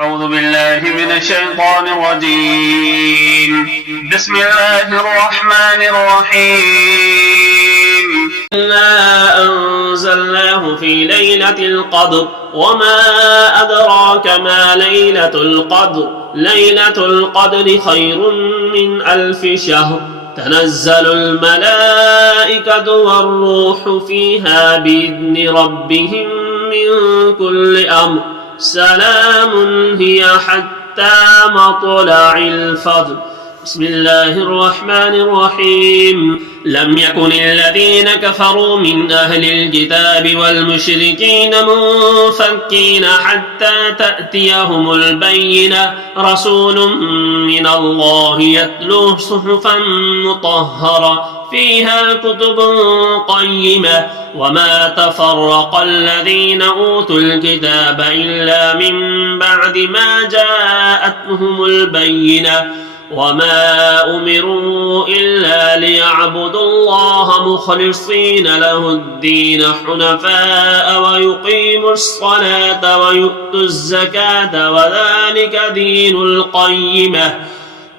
أعوذ بالله من الشيطان الرجيم. بسم الله الرحمن الرحيم. إنا أنزلناه في ليلة القدر وما أدراك ما ليلة القدر ليلة القدر خير من 1000 شهر تنزل الملائكة والروح فيها بإذن ربهم من كل أمر سلام هي حتى مطلع الفجر. بسم الله الرحمن الرحيم. لم يكن الذين كفروا من أهل الكتاب والمشركين منفكين حتى تأتيهم البينة رسول من الله يتلو صحفا مطهرة فيها كتب قيمة وما تفرق الذين أوتوا الكتاب إلا من بعد ما جاءتهم البينة وما أمروا إلا ليعبدوا الله مخلصين له الدين حنفاء ويقيموا الصلاة ويؤتوا الزكاة وذلك دين القيمة.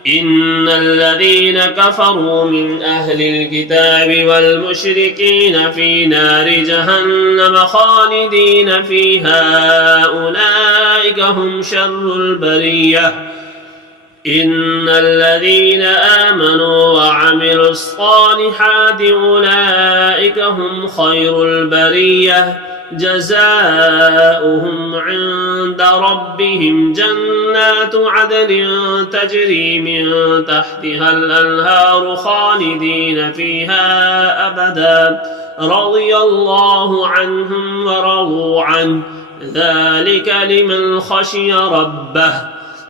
إن الذين كفروا من أهل الكتاب والمشركين في نار جهنم خالدين فيها أولئك هم شر البرية. إن الذين آمنوا وعملوا الصالحات أولئك هم خير البرية جزاؤهم عند ربهم جنات عدن تجري من تحتها الأنهار خالدين فيها أبدا رضي الله عنهم ورضوا عنه ذلك لمن خشي ربه.